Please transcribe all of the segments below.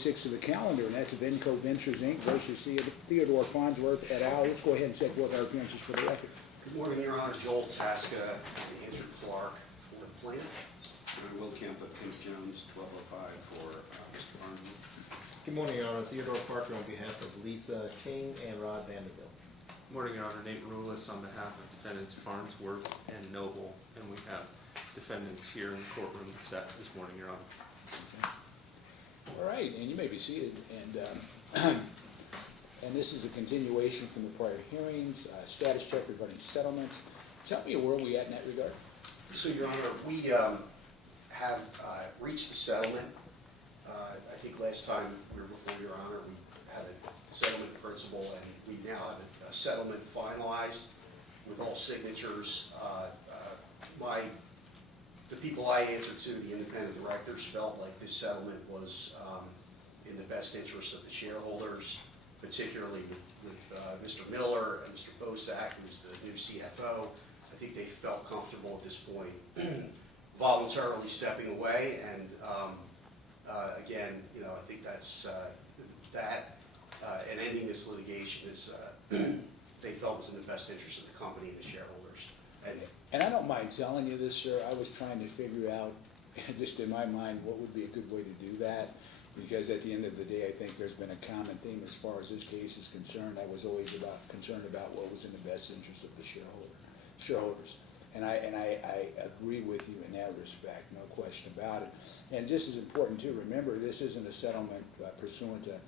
6 of the calendar, and that's Venco Ventures, Inc. versus Theodore Farnsworth et al. Let's go ahead and set forth our appearances for the record. Good morning, Your Honor. Joel Tasca and Andrew Clark for the plaintiff. And Will Kemp at Kemp Jones, 1205 for Mr. Farnsworth. Good morning, Your Honor. Theodore Parker on behalf of Lisa King and Rod Vanderbilt. Good morning, Your Honor. Nate Rulis on behalf of defendants Farnsworth and Noble, and we have defendants here in the courtroom set this morning, Your Honor. All right, and you may be seated. And this is a continuation from the prior hearings, status check regarding settlement. Tell me where we at in that regard. So, Your Honor, we have reached the settlement. I think last time we were before Your Honor, we had a settlement in principle, and we now have a settlement finalized with all signatures. The people I answered to, the independent directors, felt like this settlement was in the best interest of the shareholders, particularly with Mr. Miller and Mr. Bosak, who's the new CFO. I think they felt comfortable at this point voluntarily stepping away, and again, you know, I think that's and ending this litigation is they felt was in the best interest of the company and the shareholders. And I don't mind telling you this, sir. I was trying to figure out, just in my mind, what would be a good way to do that. Because at the end of the day, I think there's been a common theme as far as this case is concerned. I was always concerned about what was in the best interest of the shareholders. And I agree with you in that respect, no question about it. And just as important too, remember, this isn't a settlement pursuant to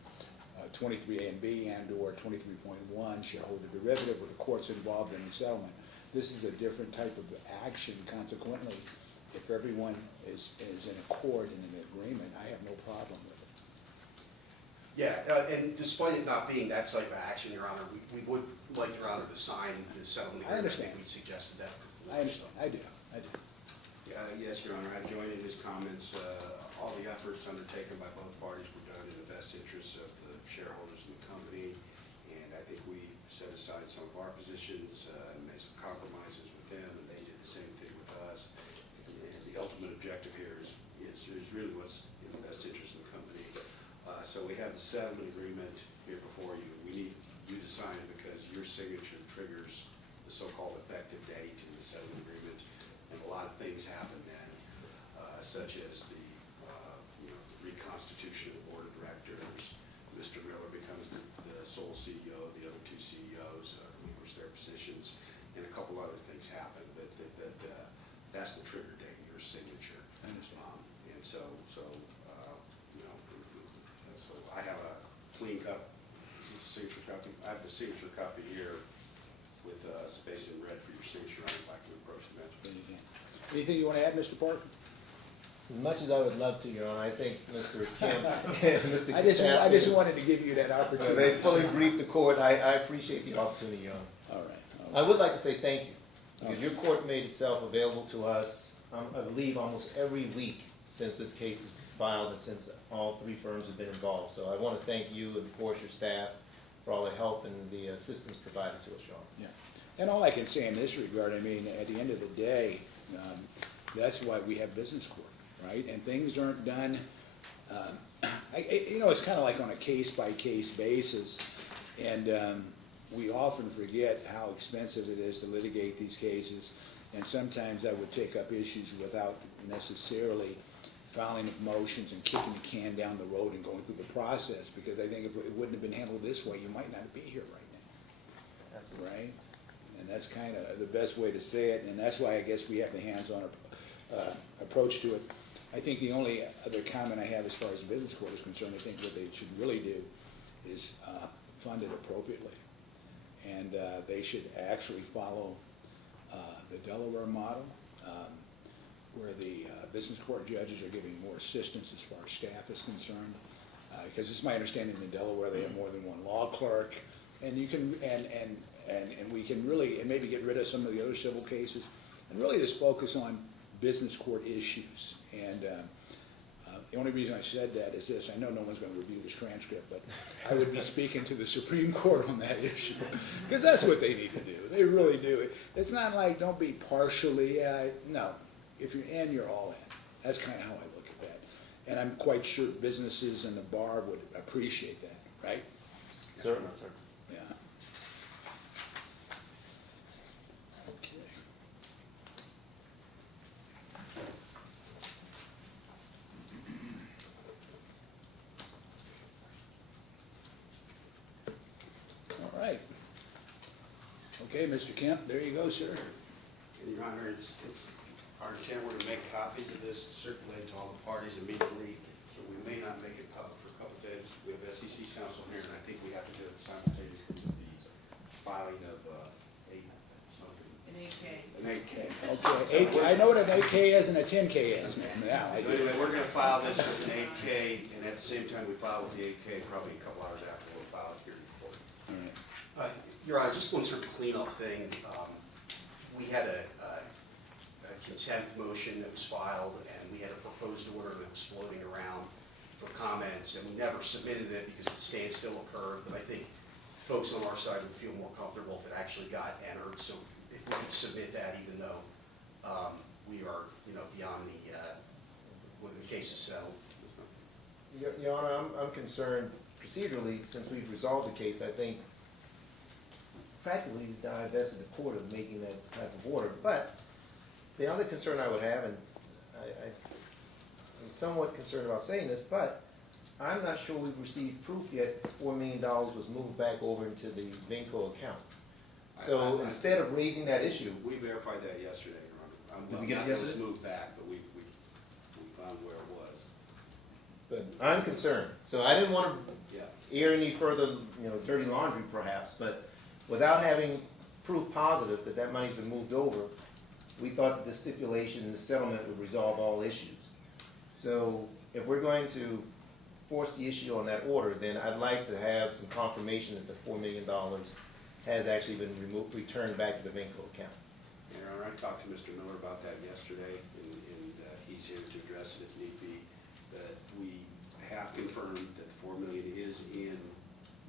23A and B and or 23.1 shareholder derivative where the court's involved in the settlement. This is a different type of action. Consequently, if everyone is in accord and in agreement, I have no problem with it. Yeah, and despite it not being that type of action, Your Honor, we would like Your Honor to sign the settlement agreement. I understand. We suggested that before. I understand. I do. Yes, Your Honor, I join in his comments. All the efforts undertaken by both parties were done in the best interests of the shareholders of the company, and I think we set aside some of our positions and made some compromises with them, and they did the same thing with us. And the ultimate objective here is really what's in the best interest of the company. So we have the settlement agreement here before you. We need you to sign it because your signature triggers the so-called effective date in the settlement agreement, and a lot of things happen then, such as the reconstitution of the board of directors. Mr. Miller becomes the sole CEO. The other two CEOs relinquish their positions, and a couple other things happen. But that's the trigger date, your signature. I understand. And so I have a clean cup. Is this the signature copy? I have the signature copy here with space in red for your signature. I'd like to approach the bench. Anything you want to add, Mr. Parker? As much as I would love to, Your Honor, I think Mr. Kemp and Mr. I just Katsky, wanted to give you that opportunity. they fully briefed the court. I appreciate the opportunity, Your Honor. All right. I would like to say thank you, because your court made itself available to us, I believe, almost every week since this case has been filed and since all three firms have been involved. So I want to thank you and, of course, your staff for all the help and the assistance provided to us, Your Honor. Yeah. And all I can say in this regard, I mean, at the end of the day, that's why we have business court, right? And things aren't done, it's kind of like on a case-by-case basis. And we often forget how expensive it is to litigate these cases. And sometimes that would take up issues without necessarily filing of motions and kicking the can down the road and going through the process. Because I think if it wouldn't have been handled this way, you might not be here right now. Absolutely. Right? And that's kind of the best way to say it, and that's why I guess we have the hands-on approach to it. I think the only other comment I have as far as the business court is concerned, I think what they should really do is fund it appropriately. And they should actually follow the Delaware model, where the business court judges are giving more assistance as far as staff is concerned. Because it's my understanding in Delaware they have more than one law clerk, and you can and we can really, and maybe get rid of some of the other civil cases, and really just focus on business court issues. And the only reason I said that is this: I know no one's going to review this transcript, but I would be speaking to the Supreme Court on that issue, because that's what they need to do. They really do. It's not like don't be partially. No, if you're in, you're all in. That's kind of how I look at that. And I'm quite sure businesses and the bar would appreciate that, right? Certainly. Yeah. Okay. All right. Okay, Mr. Kemp, there you go, sir. And Your Honor, it's our intent, we're to make copies of this, circulate to all the parties immediately, so we may not make it public for a couple of days. We have SEC counsel here, and I think we have to do it simultaneously with the filing of An 8K. an 8K. Okay, I know what an 8K is and a 10K is, man, now. I So do. anyway, we're gonna file this with an 8K, and at the same time we file with the 8K, probably a couple hours after we'll file it here before. All right. Your Honor, just one sort of cleanup thing. We had a contempt motion that was filed, and we had a proposed order that was floating around for comments, and we never submitted it because the standstill occurred, but I think folks on our side would feel more comfortable if it actually got entered, so if we could submit that, even though we are, beyond when the case is settled. Your Honor, I'm concerned procedurally, since we've resolved the case, I think practically divested the court of making that type of order. But the other concern I would have, and I'm somewhat concerned about saying this, but I'm not sure we've received proof yet that $4 million was moved back over into the Vinco account. So instead of raising that issue, We verified that yesterday, Your Honor. Did we get it Not that yesterday? was moved back, but we found where it was. but I'm concerned. So I didn't want to Yeah. air any further, dirty laundry perhaps, but without having proof positive that that money's been moved over, we thought that the stipulation and the settlement would resolve all issues. So if we're going to force the issue on that order, then I'd like to have some confirmation that the $4 million has actually been returned back to the Vinco account. Your Honor, I talked to Mr. Miller about that yesterday, and he's here to address it if need be. That we have confirmed that the $4 million is in,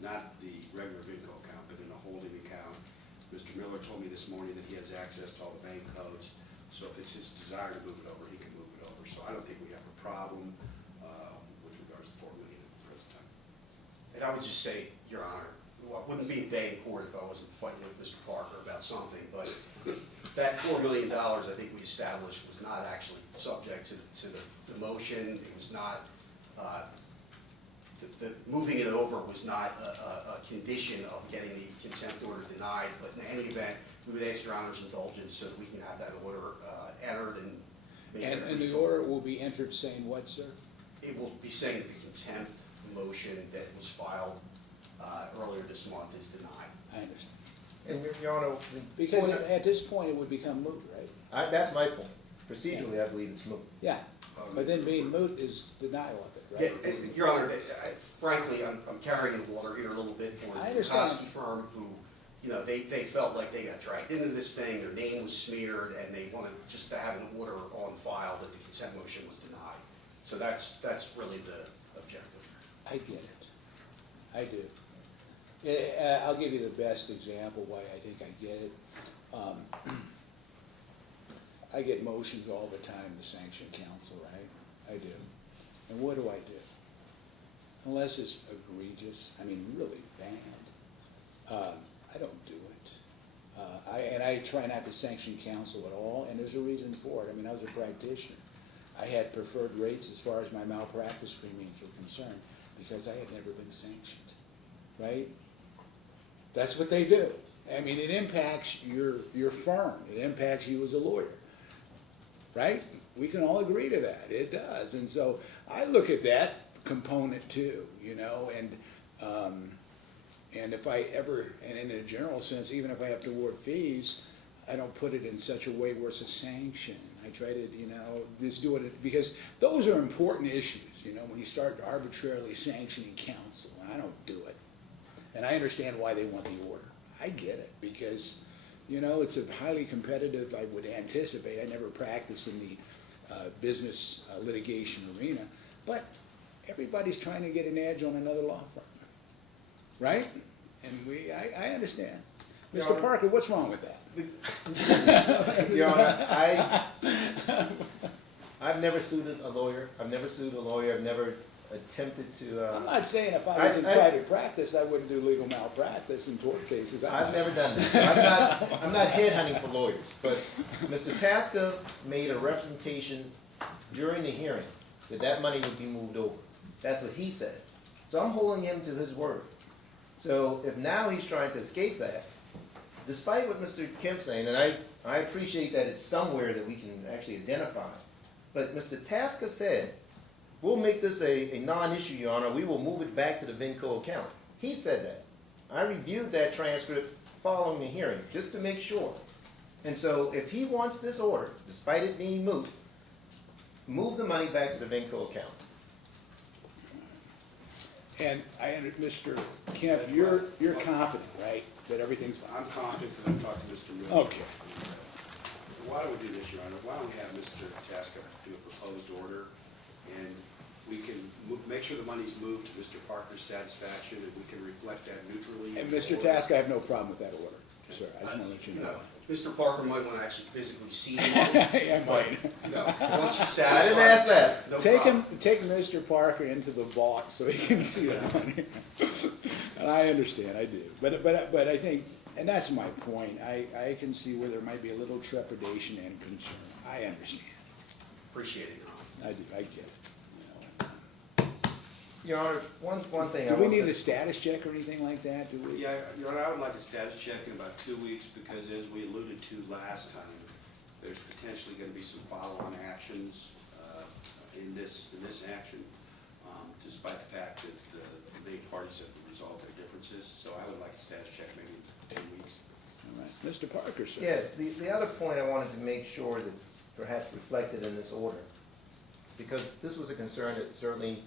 not the regular Vinco account, but in a holding account. Mr. Miller told me this morning that he has access to all the bank codes, so if it's his desire to move it over, he can move it over. So I don't think we have a problem with regards to $4 million at the present time. And I would just say, Your Honor, well, it wouldn't be a day in court if I wasn't fighting with Mr. Parker about something, but that $4 million, I think we established, was not actually subject to the motion. It was not, the moving it over was not a condition of getting the contempt order denied, but in any event, we would ask Your Honor's indulgence so that we can have that order entered and made. And the order will be entered saying what, sir? It will be saying that the contempt motion that was filed earlier this month is denied. I understand. And Your Honor, Because at this point, it would become moot, right? that's my point. Procedurally, I believe it's moot. Yeah, but then being moot is denial of it, Yeah, right? Your Honor, frankly, I'm carrying the water here a little bit for I the understand. Koski firm who, they felt like they got dragged into this thing, their name was smeared, and they wanted just to have an order on file that the consent motion was denied. So that's really the objective. I get it. I do. Yeah, I'll give you the best example why I think I get it. I get motions all the time to sanction council, right? I do. And what do? Unless it's egregious, I mean, really bad, I don't do it. I try not to sanction council at all, and there's a reason for it. I mean, I was a practitioner. I had preferred rates as far as my malpractice premiums were concerned, because I had never been sanctioned, right? That's what they do. I mean, it impacts your firm. It impacts you as a lawyer, right? We can all agree to that. It does. And so I look at that component too, and if I ever, and in a general sense, even if I have to award fees, I don't put it in such a way where it's a sanction. I try to, just do it, because those are important issues, when you start arbitrarily sanctioning counsel, and I don't do it. And I understand why they want the order. I get it, because, it's a highly competitive, I would anticipate, I never practiced in the business litigation arena, but everybody's trying to get an edge on another law firm, right? And I understand. Your Mr. Honor. Parker, what's wrong with that? Your Honor, I've never sued a lawyer, I've never attempted to, I'm not saying if I was in I- private practice, I wouldn't do legal malpractice and tort cases. I've never done that. I'm not headhunting for lawyers, but Mr. Tasca made a representation during the hearing that that money would be moved over. That's what he said. So I'm holding him to his word. So if now he's trying to escape that, despite what Mr. Kemp's saying, and I appreciate that it's somewhere that we can actually identify, but Mr. Tasca said, we'll make this a non-issue, Your Honor, we will move it back to the VINCO account. He said that. I reviewed that transcript following the hearing, just to make sure. And so if he wants this order, despite it being moved, move the money back to the VINCO account. And Mr. Kemp, you're confident, right, that everything's fine? I'm confident because I've talked to Mr. Miller. Okay. Why don't we do this, Your Honor? Why don't we have Mr. Tasca do a proposed order, and we can make sure the money's moved to Mr. Parker's satisfaction, and we can reflect that neutrally. And Mr. Task, I have no problem with that order, sir, I just want to let you know. Mr. Parker might want to actually physically see the Yeah, money, but, no, once he's I satisfied. didn't ask that. No Take problem. take Mr. Parker into the vault so he can see the money. And I understand, I do, but I think, and that's my point, I can see where there might be a little trepidation and concern, I understand, Appreciate it, Your Honor. I do, I get it. Your Honor, one thing I Do we want need to- a status check or anything like that, do we? Yeah, Your Honor, I would like a status check in about 2 weeks, because as we alluded to last time, there's potentially going to be some follow-on actions in this action, despite the fact that the main parties have resolved their differences. So I would like a status check maybe in 2 weeks. All right. Mr. Parker, sir? Yes, the other point I wanted to make sure that's perhaps reflected in this order, because this was a concern that certainly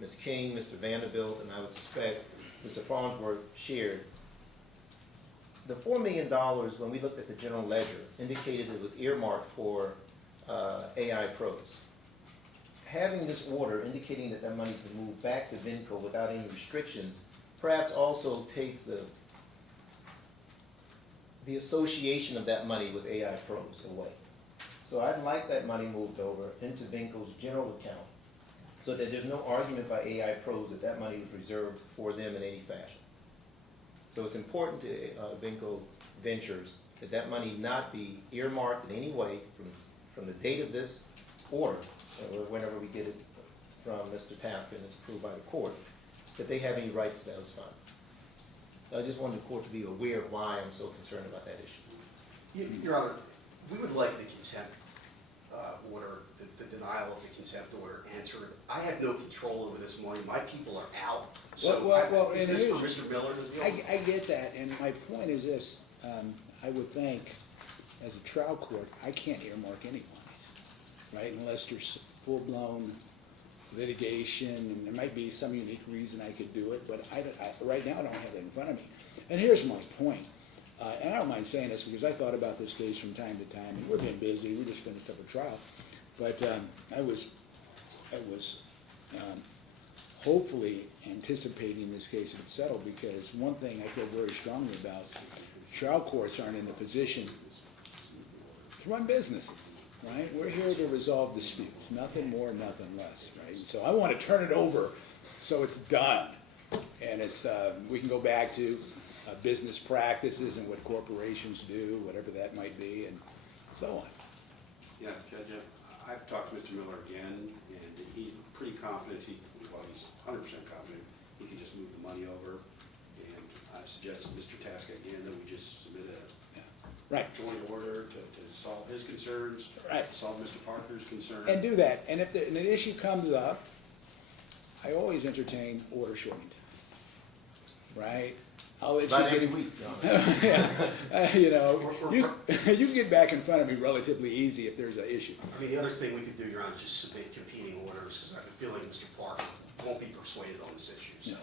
Ms. King, Mr. Vanderbilt, and I would suspect Mr. Farnsworth shared. The $4 million, when we looked at the general ledger, indicated it was earmarked for AI pros. Having this order indicating that that money's been moved back to VINCO without any restrictions, perhaps also takes the association of that money with AI pros away. So I'd like that money moved over into VINCO's general account, so that there's no argument by AI pros that that money was reserved for them in any fashion. So it's important to VINCO Ventures that that money not be earmarked in any way from the date of this order, or whenever we get it from Mr. Tasker and it's approved by the court, that they have any rights to those funds. So I just wanted the court to be aware of why I'm so concerned about that issue. Your Honor, we would like the contempt order, the denial of the contempt order answered. I have no control over this money. My people are out. So Well, is and this for here's- Mr. Miller to deal with? I get that, and my point is this, I would think, as a trial court, I can't earmark any money, right, unless there's full-blown litigation, and there might be some unique reason I could do it, but right now I don't have that in front of me. And here's my point, and I don't mind saying this, because I thought about this case from time to time, and we're being busy, we just finished up a trial, but I was hopefully anticipating this case would settle, because one thing I feel very strongly about, trial courts aren't in a position to run businesses, right? We're here to resolve disputes, nothing more, nothing less, right? So I want to turn it over so it's done, and it's, we can go back to business practices and what corporations do, whatever that might be, and so on. Yeah, Judge, I've talked to Mr. Miller again, and he's pretty confident, he's 100% confident, he can just move the money over. And I've suggested to Mr. Taska again that we just submit a Right. joint order to solve his concerns, Right. to solve Mr. Parker's concern. And do that, and if an issue comes up, I always entertain order shortening, right? I'll let About you every get, week, Your Honor. you know, you can get back in front of me relatively easy if there's an issue. I mean, the other thing we could do, Your Honor, is just submit competing orders, because I have a feeling Mr. Parker won't be persuaded on this issue. No.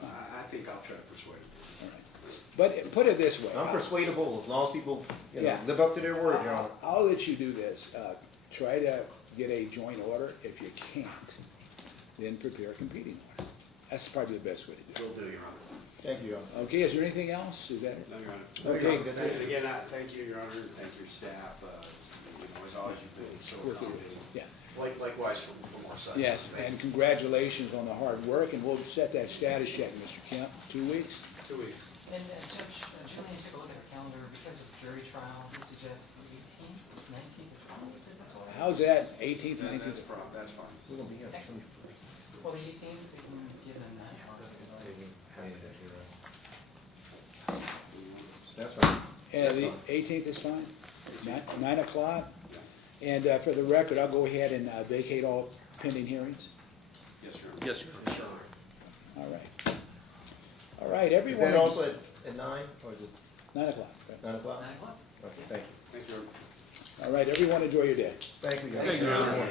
So. I think I'll try to persuade him. All right. But put it this way. I'm persuadable as long as people, Yeah. live up to their word, Your Honor. I'll let you do this. Try to get a joint order. If you can't, then prepare a competing order. That's probably the best way to do Will do, Your Honor. Thank you, Your Honor. it. Okay, is there anything else? Is that it? No, Your Honor. Okay, that's And it. again, thank you, Your Honor, and thank your staff, as always, you've been so accommodating. Yeah. Likewise from our side. Yes, Thank you. and congratulations on the hard work, and we'll set that status check, Mr. Kemp, 2 weeks? 2 weeks. And Judge, Julian took a look at the calendar, because of jury trial, he suggests the 18th, 19th, or 20th, that's all right. How's that, 18th, That's 19th? that's fine. We're gonna be here. Excellent. Well, the 18th, we can give them that. That's fine. And the 18th is fine? 9 o'clock? And for the record, I'll go ahead and vacate all pending hearings. Yes, Your Honor. Yes, Your Honor. All right. All right, Is everyone. that also at 9, or is it 9 o'clock. right. 9 o'clock? 9 o'clock. Okay, thank you. Thank you, Your Honor. All right, everyone enjoy your day. Thank you, guys. Thank you, Your Honor. Your Honor.